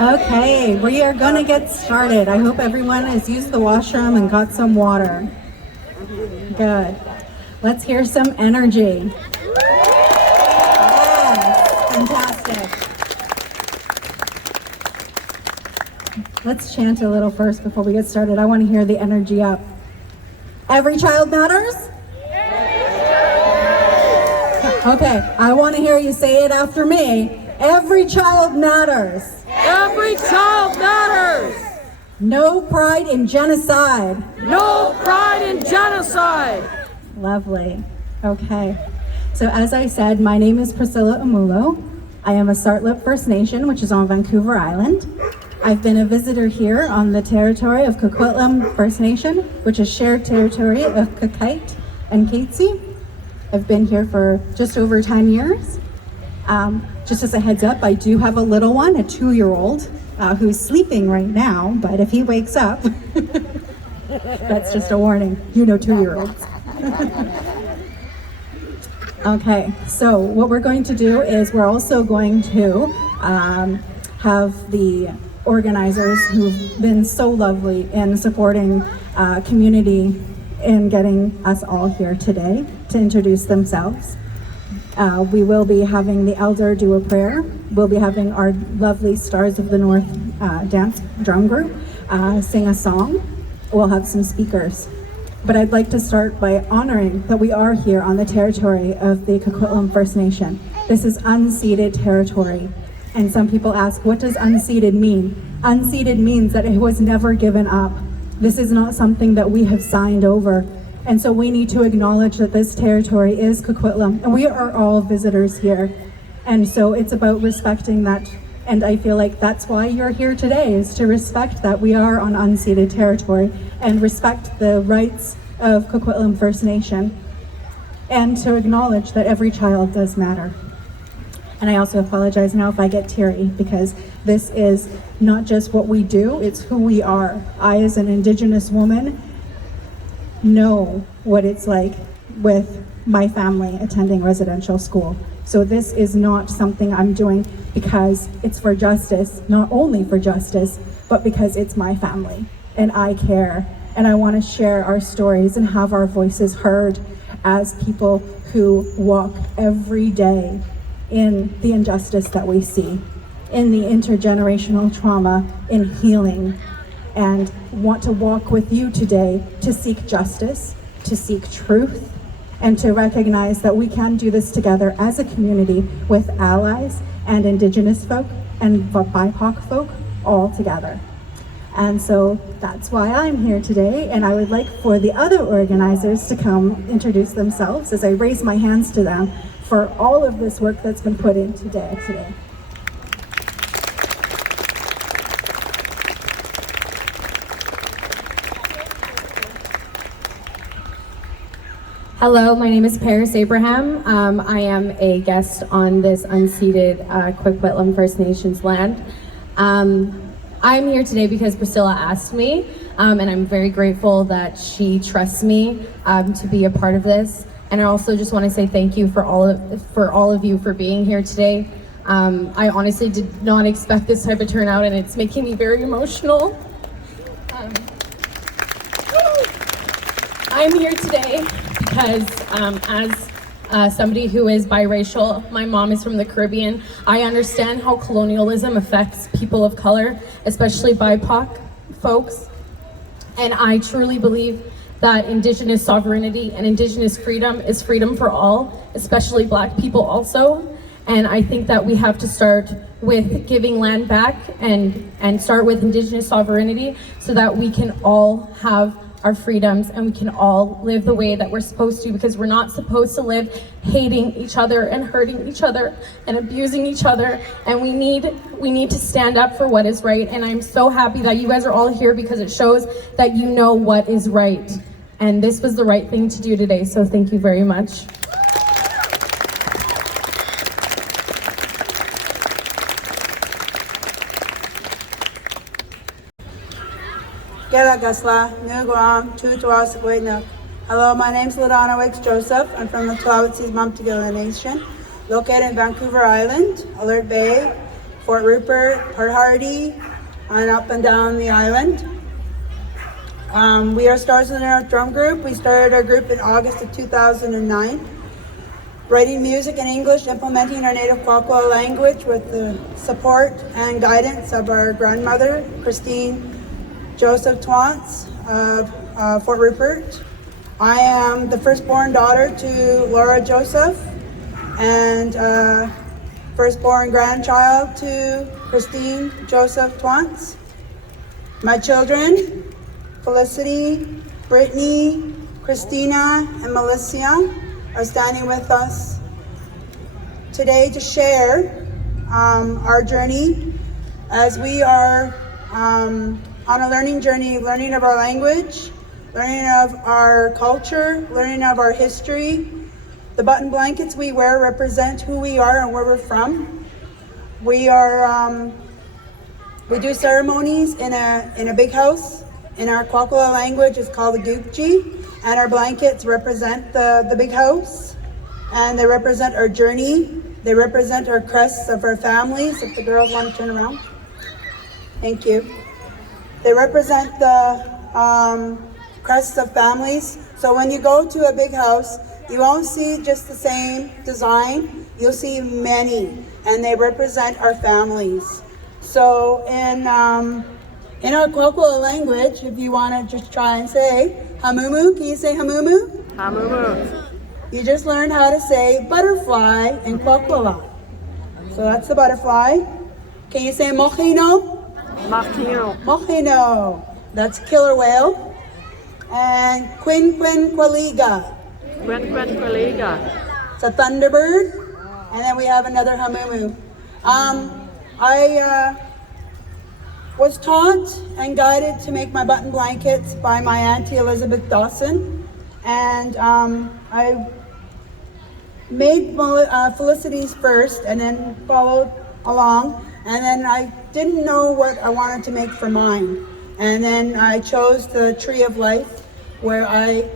Okay, we are going to get started. I hope everyone has used the washroom and got some water. Good. Let's hear some energy. Yes, fantastic. Let's chant a little first before we get started. I want to hear the energy up. Every child matters? Okay, I want to hear you say it after me. Every child matters. Every child matters. No pride in genocide. No pride in genocide. Lovely. Okay. So as I said, my name is Priscilla Amulo. I am a Sartlip First Nation, which is on Vancouver Island. I've been a visitor here on the territory of Coquitlam First Nation, which is shared territory of Kakite and Katzie. I've been here for just over 10 years. Just as a heads up, I do have a little one, a 2-year-old, who's sleeping right now, but if he wakes up, that's just a warning. You know 2-year-olds. Okay, so what we're going to do is we're also going to have the organizers who've been so lovely in supporting community in getting us all here today to introduce themselves. We will be having the elder do a prayer. We'll be having our lovely Stars of the North dance drum group sing a song. We'll have some speakers. But I'd like to start by honoring that we are here on the territory of the Coquitlam First Nation. This is unceded territory. And some people ask, what does unceded mean? Unceded means that it was never given up. This is not something that we have signed over. And so we need to acknowledge that this territory is Coquitlam, and we are all visitors here. And so it's about respecting that, and I feel like that's why you're here today, is to respect that we are on unceded territory and respect the rights of Coquitlam First Nation, and to acknowledge that every child does matter. And I also apologize now if I get teary, because this is not just what we do, it's who we are. I, as an Indigenous woman, know what it's like with my family attending residential school. So this is not something I'm doing because it's for justice, not only for justice, but because it's my family and I care. And I want to share our stories and have our voices heard as people who walk every day in the injustice that we see, in the intergenerational trauma, in healing, and want to walk with you today to seek justice, to seek truth, and to recognize that we can do this together as a community with allies and Indigenous folk and BIPOC folk all together. And so that's why I'm here today, and I would like for the other organizers to come introduce themselves as I raise my hands to them for all of this work that's been put in today. Hello, my name is Paris Abraham. I am a guest on this unceded Coquitlam First Nations land. I'm here today because Priscilla asked me, and I'm very grateful that she trusts me to be a part of this. And I also just want to say thank you for all of you for being here today. I honestly did not expect this type of turnout, and it's making me very emotional. I'm here today because as somebody who is biracial, my mom is from the Caribbean, I understand how colonialism affects people of color, especially BIPOC folks. And I truly believe that Indigenous sovereignty and Indigenous freedom is freedom for all, especially Black people also. And I think that we have to start with giving land back and start with Indigenous sovereignty so that we can all have our freedoms and we can all live the way that we're supposed to, because we're not supposed to live hating each other and hurting each other and abusing each other. And we need to stand up for what is right. And I'm so happy that you guys are all here because it shows that you know what is right. And this was the right thing to do today. So thank you very much. Hello, my name is LaDonna Wicks Joseph. I'm from the Atrocities Nation, located in Vancouver Island, Alert Bay, Fort Rupert, Port Hardy, and up and down the island. We are Stars in the North Drum Group. We started our group in August of 2009. Writing music in English, implementing our native Kwakwala language with the support and guidance of our grandmother, Christine Joseph Twants of Fort Rupert. I am the firstborn daughter to Laura Joseph and firstborn grandchild to Christine Joseph Twants. My children, Felicity, Brittany, Christina, and Melissa are standing with us today to share our journey as we are on a learning journey, learning of our language, learning of our culture, learning of our history. The button blankets we wear represent who we are and where we're from. We do ceremonies in a big house. In our Kwakwala language, it's called the Gukji. And our blankets represent the big house, and they represent our journey. They represent our crests of our families. If the girls want to turn around. Thank you. They represent the crests of families. So when you go to a big house, you won't see just the same design. You'll see many, and they represent our families. So in our Kwakwala language, if you want to just try and say Hamumu, can you say Hamumu? Hamumu. You just learned how to say butterfly in Kwakwala. So that's the butterfly. Can you say Mohino? Makino. Mohino. That's killer whale. And Quinquinqualiga. Quenquenqualiga. It's a thunderbird. And then we have another Hamumu. I was taught and guided to make my button blankets by my Auntie Elizabeth Dawson. And I made Felicity's first and then followed along. And then I didn't know what I wanted to make for mine. And then I chose the Tree of Life, where I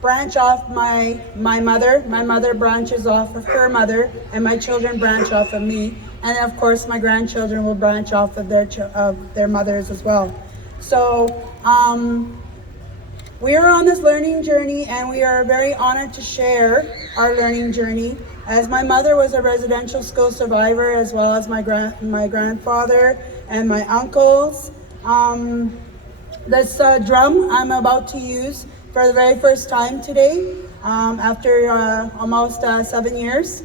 branch off my mother. My mother branches off of her mother, and my children branch off of me. And of course, my grandchildren will branch off of their mothers as well. So we are on this learning journey, and we are very honored to share our learning journey. As my mother was a residential school survivor, as well as my grandfather and my uncles. This drum I'm about to use for the very first time today, after almost 7 years.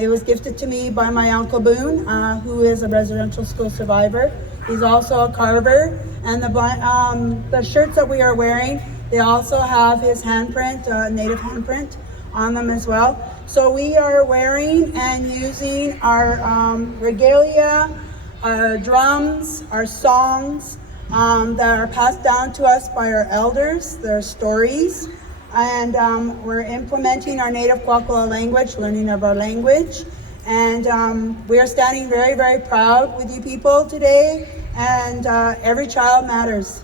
It was gifted to me by my Uncle Boone, who is a residential school survivor. He's also a carver, and the shirts that we are wearing, they also have his handprint, native handprint on them as well. So we are wearing and using our regalia, our drums, our songs that are passed down to us by our elders, their stories. And we're implementing our native Kwakwala language, learning of our language. And we are standing very, very proud with you people today. And every child matters.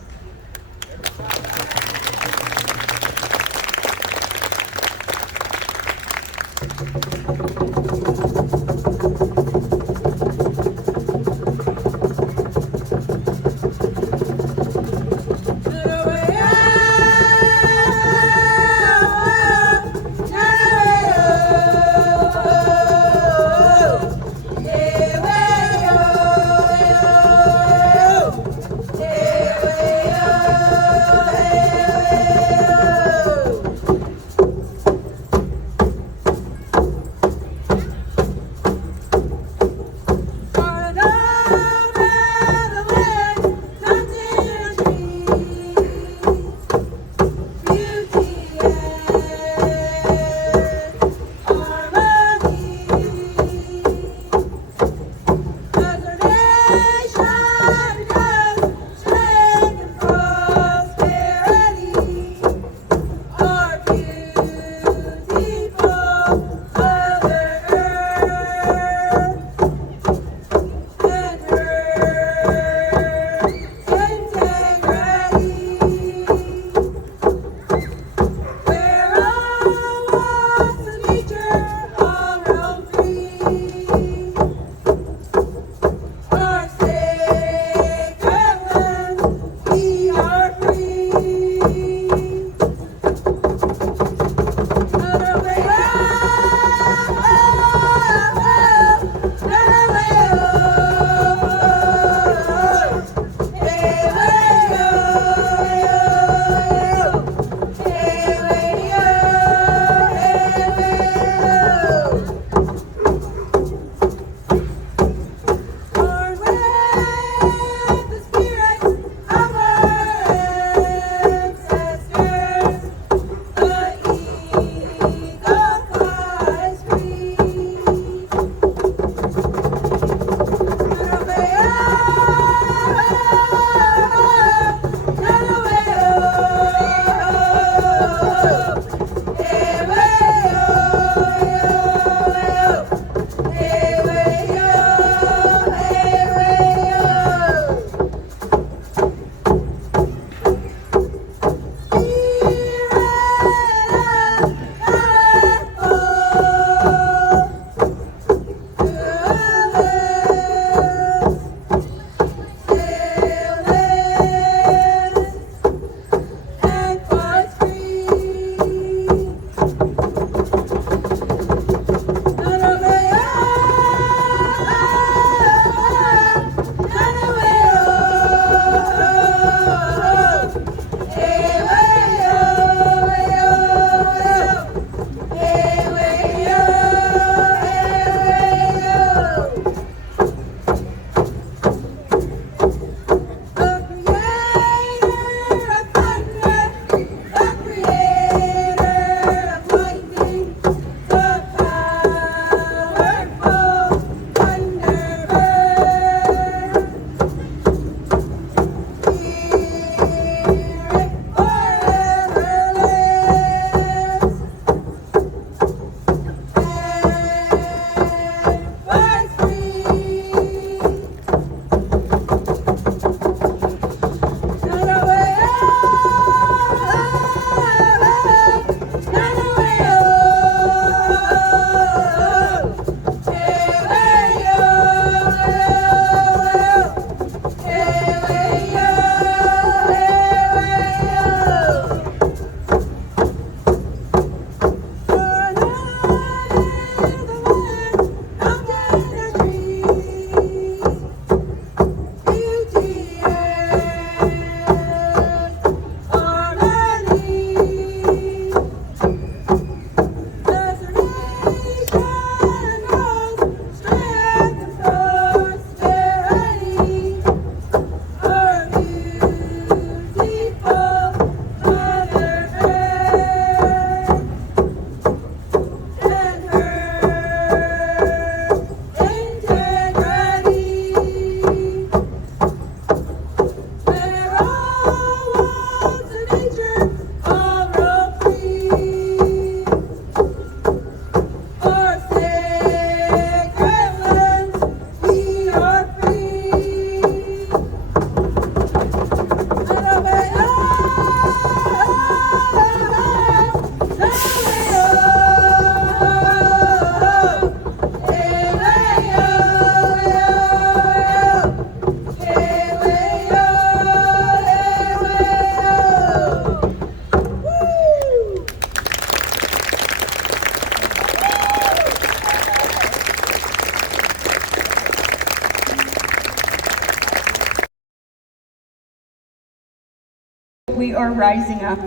we are rising up.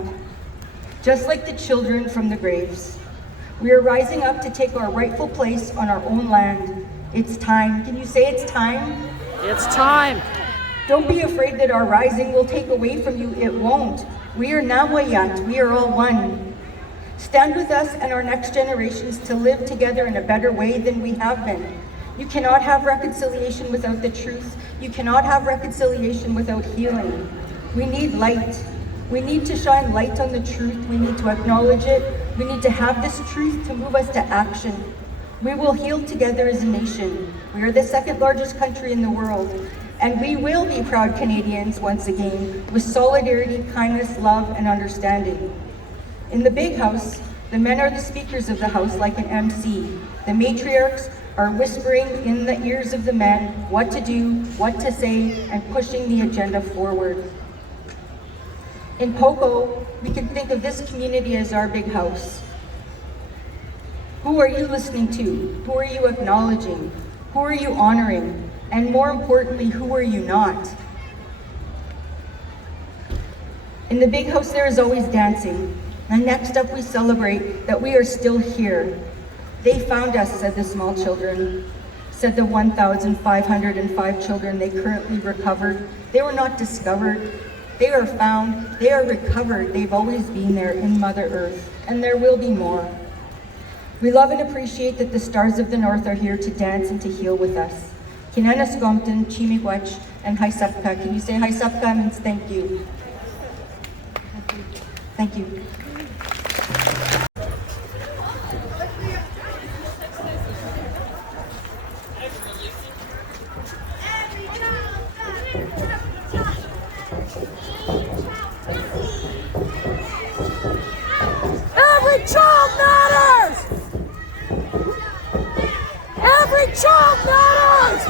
Just like the children from the graves. We are rising up to take our rightful place on our own land. It's time. Can you say it's time? It's time. Don't be afraid that our rising will take away from you. It won't. We are Nawayat. We are all one. Stand with us and our next generations to live together in a better way than we have been. You cannot have reconciliation without the truth. You cannot have reconciliation without healing. We need light. We need to shine light on the truth. We need to acknowledge it. We need to have this truth to move us to action. We will heal together as a nation. We are the second largest country in the world, and we will be proud Canadians once again, with solidarity, kindness, love, and understanding. In the big house, the men are the speakers of the house like an MC. The matriarchs are whispering in the ears of the men what to do, what to say, and pushing the agenda forward. In Poco, we can think of this community as our big house. Who are you listening to? Who are you acknowledging? Who are you honoring? And more importantly, who are you not? In the big house, there is always dancing. And next up, we celebrate that we are still here. They found us, said the small children, said the 1,505 children they currently recovered. They were not discovered. They are found, they are recovered. They've always been there in Mother Earth, and there will be more. We love and appreciate that the stars of the North are here to dance and to heal with us. Kinana Skomton, Chimigwach, and Haisapka. Can you say Haisapka means thank you? Thank you. Every child matters! Every child matters!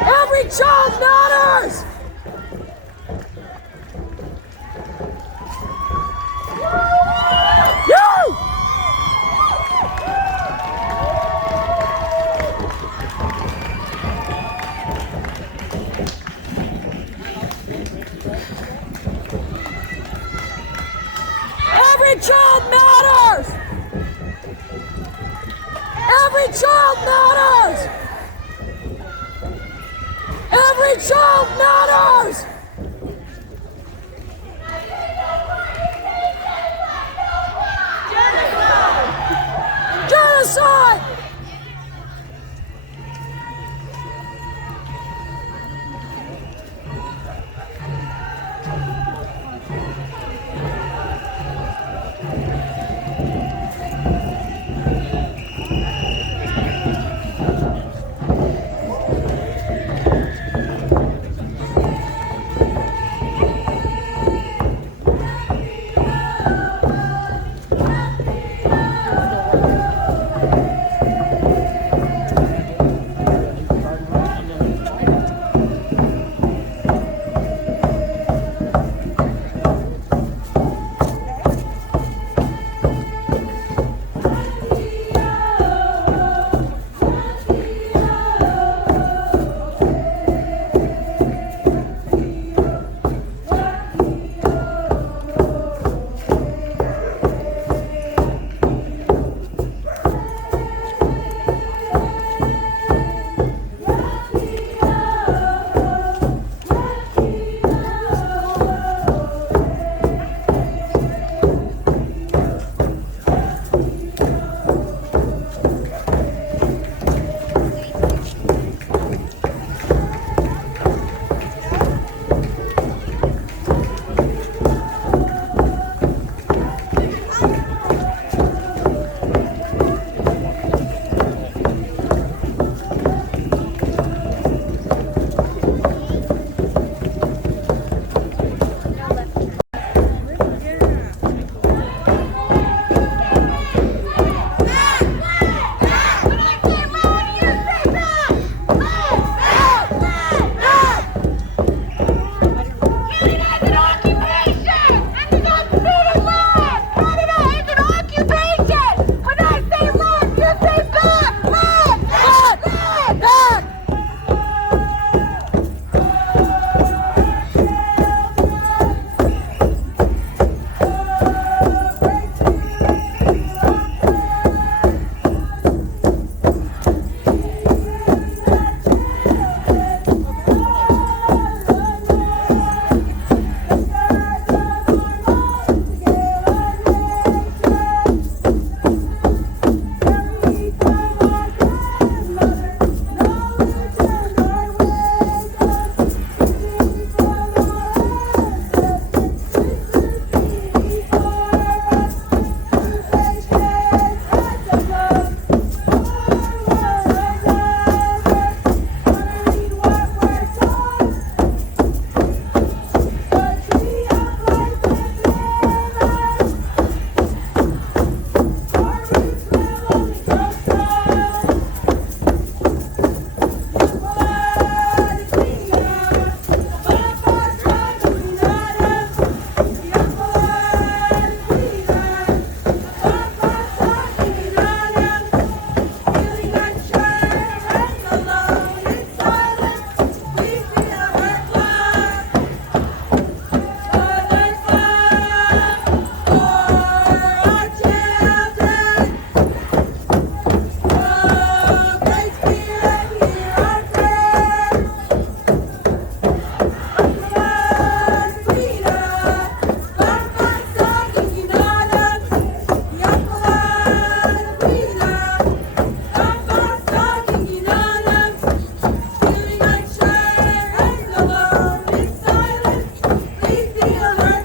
Every child matters! You! Every child matters! Every child matters! Every child matters! Genocide! Genocide! Your